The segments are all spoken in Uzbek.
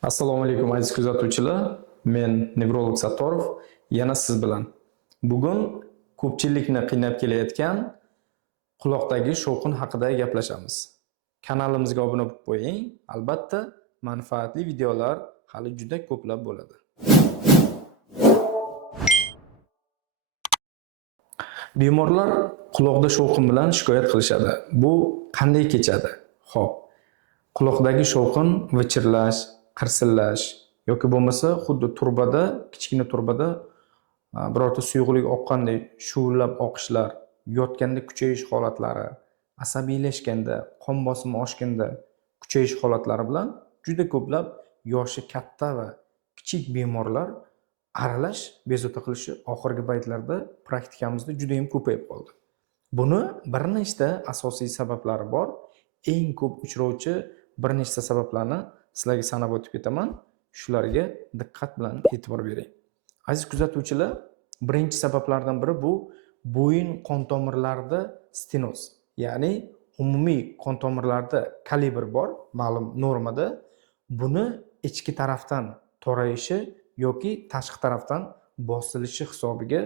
Assalomu alaykum aziz kuzatuvchilar. Men nevrolog Sattorov yana siz bilan. Bugun ko'pchilikni qiynab kelayotgan quloqdagi shovqin haqida gaplashamiz. Kanalimizga obuna bo'lib qo'ying. Albatta, manfaatli videolar hali juda ko'plab bo'ladi. Bemorlar quloqda shovqin bilan shikoyat qilishadi. Bu qanday kechadi? Xo'p, quloqdagi shovqin vichirlash, qirsillash yoki bo'lmasa xuddi turbada, kichkina turbada birorta suyuqlik oqqandek shuvillab oqishlar, yotganda kuchayish holatlari, asabiylashganda, qon bosimi oshganda kuchayish holatlari bilan juda ko'plab yoshi katta va kichik bemorlar aralash bezovta qilishi oxirgi paytlarda praktikamizda juda ham ko'payib qoldi. Buni bir nechta asosiy sabablari bor. Eng ko'p uchrovchi bir nechta sabablarni sizlarga sanab o'tib ketaman. Shularga diqqat bilan e'tibor bering. Aziz kuzatuvchilar, birinchi sabablardan biri bu bo'yin qon tomirlarida stenoz, ya'ni umumiy qon tomirlarida kalibr bor, ma'lum normada. Buni ichki tarafdan torayishi yoki tashqi tarafdan bosilishi hisobiga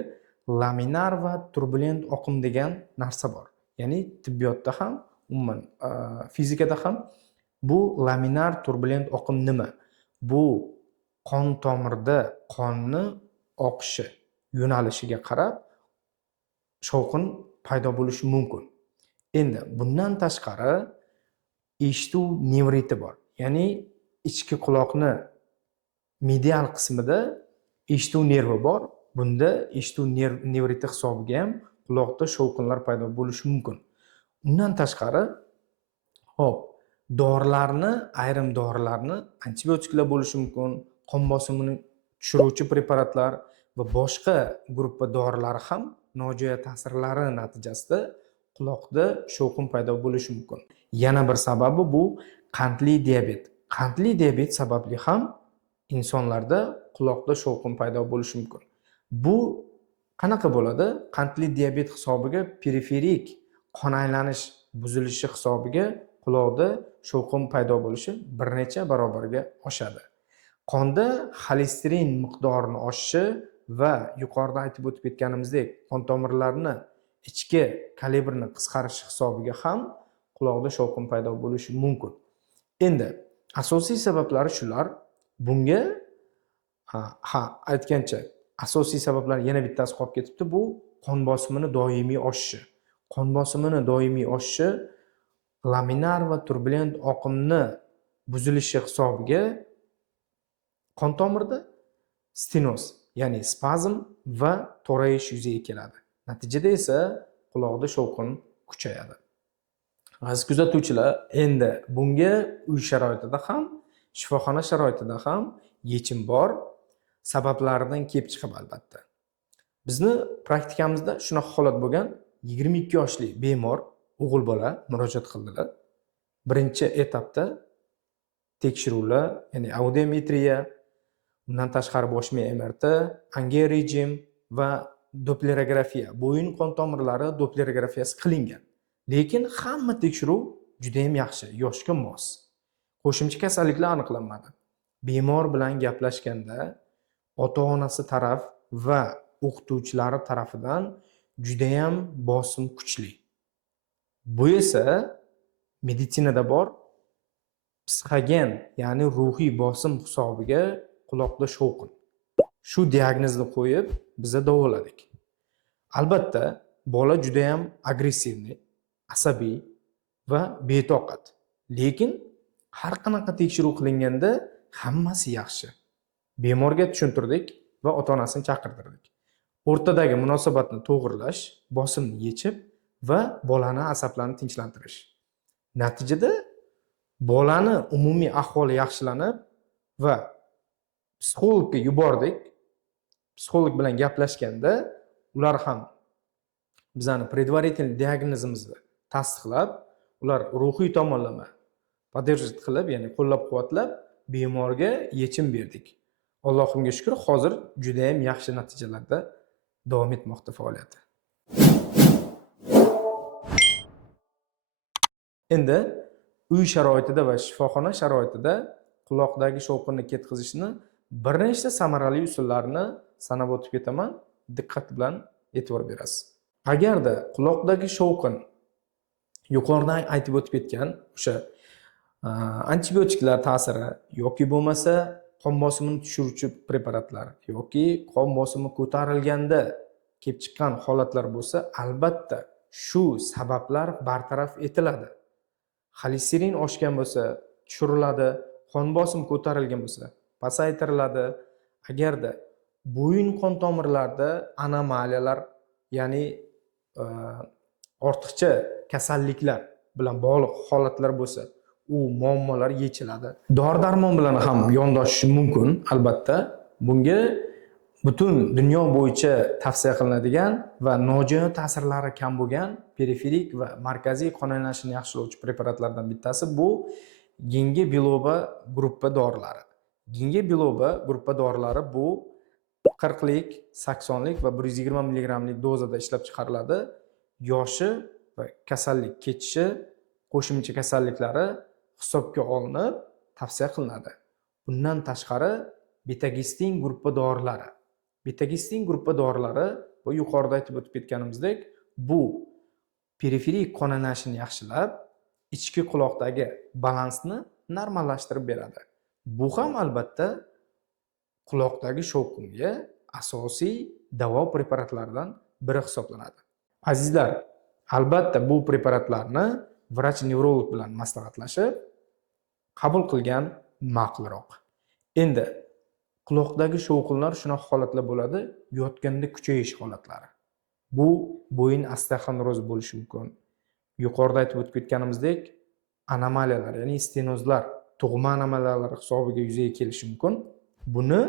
laminar va turbulent oqim degan narsa bor. Ya'ni tibbiyotda ham, umuman fizikada ham bu laminar turbulent oqim nima? Bu qon tomirda qonni oqishi yo'nalishiga qarab shovqin paydo bo'lishi mumkin. Endi bundan tashqari eshituv nevriti bor. Ya'ni ichki quloqni medial qismida eshituv nervi bor. Bunda eshituv nevriti hisobiga ham quloqda shovqinlar paydo bo'lishi mumkin. Undan tashqari, ayrim dorilarni antibiotiklar bo'lishi mumkin, qon bosimini tushiruvchi preparatlar va boshqa gruppa dorilar ham nojo'ya ta'sirlari natijasida quloqda shovqin paydo bo'lishi mumkin. Yana bir sababi bu qandli diabet. Qandli diabet sababli ham insonlarda quloqda shovqin paydo bo'lishi mumkin. Bu qanaqa bo'ladi? Qandli diabet hisobiga periferik qon aylanish buzilishi hisobiga quloqda shovqin paydo bo'lishi bir necha barobarga oshadi. Qonda xolesterin miqdorining oshishi va yuqorida aytib o'tib ketganimizdek qon tomirlarini ichki kalibrini qisqarishi hisobiga ham quloqda shovqin paydo bo'lishi mumkin. Endi asosiy sabablari shular. Bunga aytgancha asosiy sabablar yana bittasi qolib ketibdi. Bu qon bosimini doimiy oshishi. Qon bosimini doimiy oshishi laminar va turbulent oqimni buzilishi hisobiga qon tomirda stenoz, ya'ni spazm va to'rayish yuzaga keladi. Natijada esa quloqda shovqin kuchayadi. Aziz kuzatuvchilar, endi bunga uy sharoitida ham, shifoxona sharoitida ham yechim bor. Sabablaridan kelib chiqib albatta. Bizni praktikamizda shunaqa holat bo'lgan. 22 yoshli bemor o'g'il bola murojaat qildilar. Birinchi etapda tekshiruvlar, ya'ni audiometriya, undan tashqari bosh miya MRT, angioregim va dopplerografiya, bo'yin qon tomirlari dopplerografiyasi qilingan. Lekin hamma tekshiruv juda ham yaxshi, yoshga mos. Qo'shimcha kasalliklar aniqlanmadi. Bemor bilan gaplashganda ota-onasi taraf va o'qituvchilari tarafidan juda ham bosim kuchli. Bu esa meditsinada bor psixogen, ya'ni ruhiy bosim hisobiga quloqda shovqin. Shu diagnozni qo'yib biz davoladik. Albatta, bola juda ham agressivni, asabiy va betoqat. Lekin har qanaqa tekshiruv qilinganda hammasi yaxshi. Bemorga tushuntirdik va ota-onasini chaqirtirdik. O'rtadagi munosabatni to'g'irlash, bosimni yechib va bolani asablarini tinchlantirish. Natijada bolani umumiy ahvoli yaxshilanib va psixologga yubordik. Psixolog bilan gaplashganda ular ham bizani predvarительный diagnozimizni tasdiqlab, ular ruhiy tomonlama podдерживать qilib, ya'ni qo'llab-quvvatlab bemorga yechim berdik. Allohimga shukr, hozir juda ham yaxshi natijalarda davom etmoqda faoliyati. Endi uy sharoitida va shifoxona sharoitida quloqdagi shovqinni ketkazishni bir nechta samarali usullarni sanab o'tib ketaman. Diqqat bilan e'tibor berasiz. Agarda quloqdagi shovqin yuqorida aytib o'tib ketgan o'sha antibiotiklar ta'siri yoki bo'lmasa qon bosimini tushiruvchi preparatlar yoki qon bosimi ko'tarilganda kelib chiqqan holatlar bo'lsa, albatta shu sabablar bartaraf etiladi. Xolesterin oshgan bo'lsa, tushiriladi, qon bosimi ko'tarilgan bo'lsa, pasaytiriladi. Agarda bo'yin qon tomirlarida anomaliyalar, ya'ni ortiqcha kasalliklar bilan bog'liq holatlar bo'lsa, u muammolar yechiladi. Dori-darmon bilan ham yondashishi mumkin, albatta. Bunga butun dunyo bo'yicha tavsiya qilinadigan va nojo'ya ta'sirlari kam bo'lgan periferik va markaziy qon aylanishini yaxshilovchi preparatlardan bittasi bu Ginkgo biloba gruppa dorilari. Ginkgo biloba gruppa dorilari bu 40 lik, 80 lik va 120 mg dozada ishlab chiqariladi. Yoshi va kasallik kechishi, qo'shimcha kasalliklari hisobga olinib tavsiya qilinadi. Bundan tashqari betagistin gruppa dorilari. Betagistin gruppa dorilari bu yuqorida aytib o'tib ketganimizdek, bu periferik qon aylanishini yaxshilab, ichki quloqdagi balansni normallashtirib beradi. Bu ham albatta quloqdagi shovqinga asosiy davo preparatlaridan biri hisoblanadi. Azizlar, albatta bu preparatlarni vrach-nevrolog bilan maslahatlashib qabul qilgan ma'qulroq. Endi quloqdagi shovqinlar shunaqa holatlar bo'ladi, yotganda kuchayish holatlari. Bu bo'yin osteoxondroz bo'lishi mumkin. Yuqorida aytib o'tib ketganimizdek, anomaliyalar, ya'ni stenozlar, tug'ma anomaliyalari hisobiga yuzaga kelishi mumkin. Buni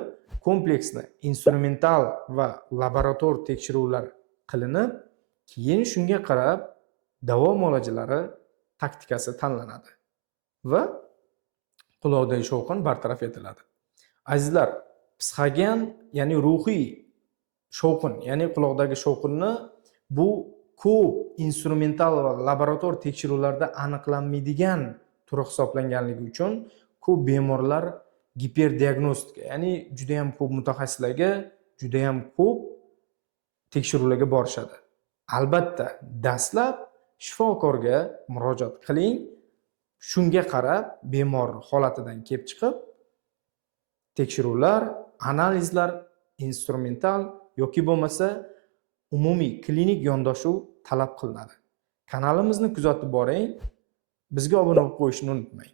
kompleksni instrumental va laborator tekshiruvlar qilinib, keyin shunga qarab davo muolajalari taktikasi tanlanadi va quloqdagi shovqin bartaraf etiladi. Azizlar, psixogen, ya'ni ruhiy shovqin, ya'ni quloqdagi shovqinni bu ko'p instrumental va laborator tekshiruvlarda aniqlanmaydigan turi hisoblanganligi uchun ko'p bemorlar giperdiagnostika, ya'ni juda ham ko'p mutaxassislarga, juda ham ko'p tekshiruvlarga borishadi. Albatta, dastlab shifokorga murojaat qiling. Shunga qarab bemor holatidan kelib chiqib tekshiruvlar, analizlar, instrumental yoki bo'lmasa umumiy klinik yondashuv talab qilinadi. Kanalimizni kuzatib boring. Bizga obuna bo'lib qo'yishni unutmang.